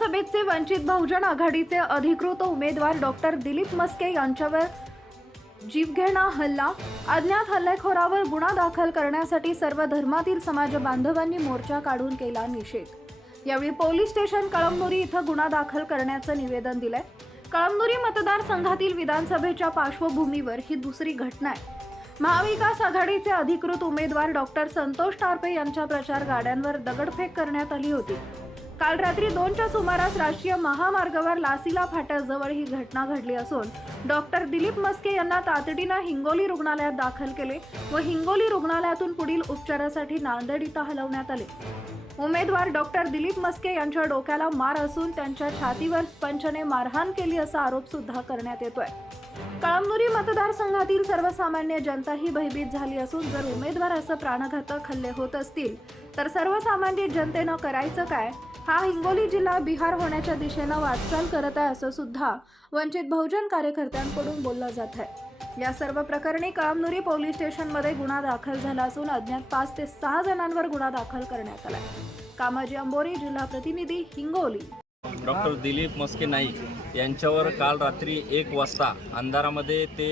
विधानसभेचे वंचित बहुजन आघाडीचे अधिकृत उमेदवार डॉक्टर दिलीप मस्के यांच्यावर जीवघेणा हल्ला अज्ञात हल्लेखोरावर गुन्हा दाखल करण्यासाठी सर्व धर्मातील समाज बांधवांनी मोर्चा काढून केला निषेध. यावेळी पोलीस स्टेशन कळमनुरी इथं गुन्हा दाखल करण्याचं निवेदन दिलंय. कळमनुरी मतदारसंघातील विधानसभेच्या पार्श्वभूमीवर ही दुसरी घटना आहे. महाविकास आघाडीचे अधिकृत उमेदवार डॉक्टर संतोष टारपे यांच्या प्रचार गाड्यांवर दगडफेक करण्यात आली होती. काल रात्री दोनच्या सुमारास राष्ट्रीय महामार्गावर लासीला फाट्याजवळ ही घटना घडली असून डॉक्टर दिलीप मस्के यांना तातडीनं हिंगोली रुग्णालयात दाखल केले व हिंगोली रुग्णालयातून पुढील उपचारासाठी नांदेड इथं हलवण्यात आले. उमेदवार डॉक्टर दिलीप मस्के यांच्या डोक्याला मार असून त्यांच्या छातीवर स्पंचने मारहाण केली असा आरोप सुद्धा करण्यात येतोय. कळमनुरी मतदारसंघातील सर्वसामान्य जनता ही भयभीत झाली असून जर उमेदवार असं प्राणघातक हल्ले होत असतील तर सर्वसामान्य जनतेनं करायचं काय? हा हिंगोली जिल्हा बिहार होण्याच्या दिशेनं वाटचाल करत आहे असं सुद्धा वंचित बहुजन कार्यकर्त्यांकडून बोललं जात आहे. या सर्व प्रकरणी कळमनुरी पोलीस स्टेशनमध्ये गुन्हा दाखल झाला असून अज्ञात पाच ते सहा जणांवर गुन्हा दाखल करण्यात आला कामाजी अंबोरी जिल्हा प्रतिनिधी हिंगोली. डॉक्टर दिलीप मस्के नाईक यांच्यावर काल रात्री एक वाजता अंधारामध्ये ते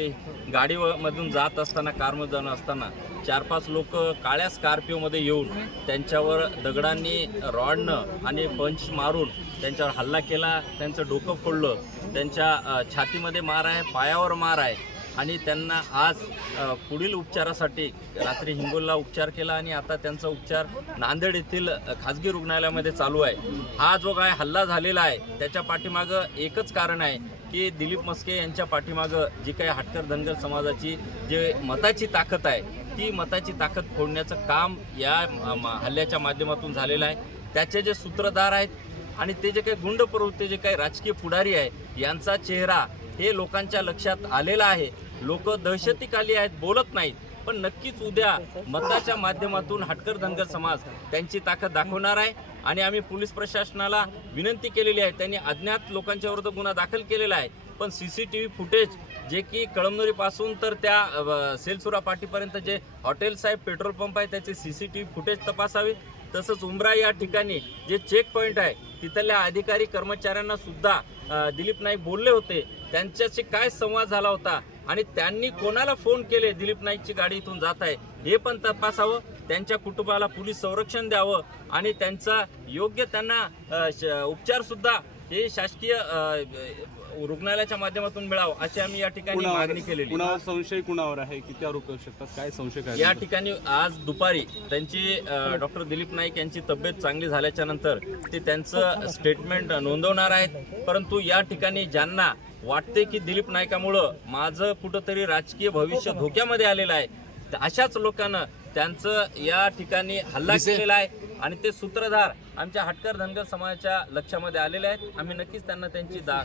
गाडीमधून जात असताना कारमध्ये जाणं असताना चार पाच लोक काळ्या स्कॉर्पिओमध्ये येऊन त्यांच्यावर दगडांनी रॉडनं आणि पंच मारून त्यांच्यावर हल्ला केला. त्यांचं डोकं फोडलं. त्यांच्या छातीमध्ये मार आहे पायावर मार आहे. आणि त्यांना आज पुढील उपचारासाठी रात्री हिंगोलला उपचार केला आणि आता त्यांचा उपचार नांदेड येथील खाजगी रुग्णालयामध्ये चालू आहे. हा जो काय हल्ला झालेला आहे त्याच्या पाठीमागं एकच कारण आहे की दिलीप मस्के यांच्या पाठीमागं जी काही हाटकर धनगर समाजाची जे मताची ताकद आहे ती मताची ताकद फोडण्याचं काम या म- हल्ल्याच्या माध्यमातून झालेलं आहे. त्याचे जे सूत्रधार आहेत आणि ते जे काही गुंड प्रवृत्ती जे काही राजकीय पुढारी आहे यांचा चेहरा हे लोकांच्या लक्षात आलेला आहे. लोक दहशतीखाली आहेत बोलत नाहीत. पण नक्कीच उद्या मताच्या माध्यमातून हटकर धनगर समाज त्यांची ताकद दाखवणार आहे. आणि आम्ही पोलीस प्रशासनाला विनंती केलेली आहे. त्यांनी अज्ञात लोकांच्या विरुद्ध गुन्हा दाखल केलेला आहे. पण C C T V footage जे की कळमनुरीपासून तर त्या सेलसुरा पाटीपर्यंत जे हॉटेल्स आहे पेट्रोल पंप आहे त्याचे C C T V footage तपासावे. तसंच उमरा या ठिकाणी जे चेक पॉईंट आहे तिथल्या अधिकारी कर्मचाऱ्यांना सुद्धा दिलीप नाईक बोलले होते. त्यांच्याशी काय संवाद झाला होता? आणि त्यांनी कोणाला फोन केले दिलीप नाईकची गाडी इथून जात आहे हे पण तपासावं त्यांच्या कुटुंबाला पोलीस संरक्षण द्यावं आणि त्यांचा योग्य त्यांना उपचारसुद्धा श- हे शासकीय रुग्णालयाच्या माध्यमातून मिळावं अशी आम्ही या ठिकाणी मागणी केलेली आहे. कुणावर संशय कुणावर आहे? किती आरोप करू शकतात? काय संशय काय या ठिकाणी आज दुपारी त्यांची डॉक्टर दिलीप नाईक यांची तब्येत चांगली झाल्याच्यानंतर ते त्यांचं स्टेटमेंट नोंदवणार आहेत. परंतु या ठिकाणी ज्यांना वाटते की दिलीप नाईकामुळं माझं कुठंतरी राजकीय भविष्य धोक्यामध्ये आलेलं आहे तर अशाच लोकांना त्यांचं या ठिकाणी हल्ला केलेला आहे. आणि ते सूत्रधार आमच्या हटकर धनगर समाजाच्या लक्षामध्ये आलेले आहेत. आम्ही नक्कीच त्यांना त्यांची दा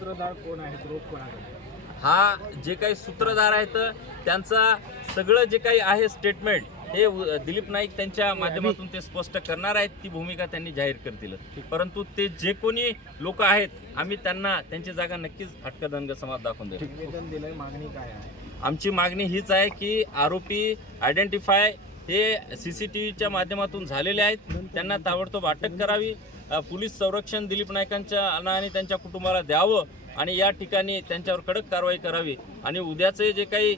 हा जे काही सूत्रधार आहेत त्यांचा सगळं जे काही आहे स्टेटमेंट हे दिलीप नाईक त्यांच्या माध्यमातून ते स्पष्ट करणार आहेत. ती भूमिका त्यांनी जाहीर करतील. परंतु ते जे कोणी लोक आहेत आम्ही त्यांना त्यांची जागा नक्कीच हटका दंग समाज दाखवून देऊ निवेदन दिलंय मागणी काय आहे? आमची मागणी हीच आहे की आरोपी आयडेंटिफाय हे सी सी टी व्हीच्या माध्यमातून झालेले आहेत. त्यांना ताबडतोब अटक करावी. पोलीस संरक्षण दिलीप नाईकांच्या आणि त्यांच्या कुटुंबाला द्यावं आणि या ठिकाणी त्यांच्यावर कडक कारवाई करावी. आणि उद्याचे जे काही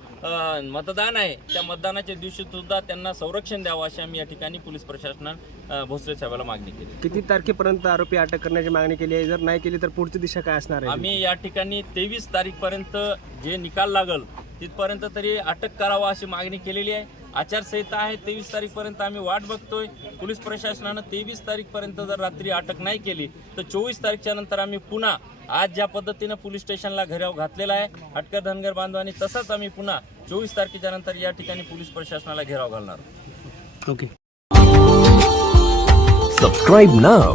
मतदान आहे त्या मतदानाच्या दिवशी सुद्धा त्यांना संरक्षण द्यावं अशी आम्ही या ठिकाणी पोलीस प्रशासनानं भोसले साहेबाला मागणी केली. किती तारखेपर्यंत आरोपी अटक करण्याची मागणी केली आहे? जर नाही केली तर पुढची दिशा काय असणार आहे? आम्ही या ठिकाणी तेवीस तारीखपर्यंत जे निकाल लागल तिथपर्यंत तरी अटक करावा अशी मागणी केलेली आहे. आचारसंहिता आहे तेवीस तारीखपर्यंत आम्ही वाट बघतोय पोलीस प्रशासनानं तेवीस तारीखपर्यंत जर रात्री अटक नाही केली तर चोवीस तारीखच्या नंतर आम्ही पुन्हा आज ज्या पद्धतीनं पोलीस स्टेशनला घेराव घातलेला आहे हटकर धनगर बांधवांनी तसंच आम्ही पुन्हा चोवीस तारखेच्या नंतर या ठिकाणी पोलीस प्रशासनाला घेराव घालणार. Okay Subscribe now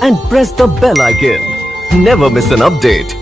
and press the bell icon. Never miss an update.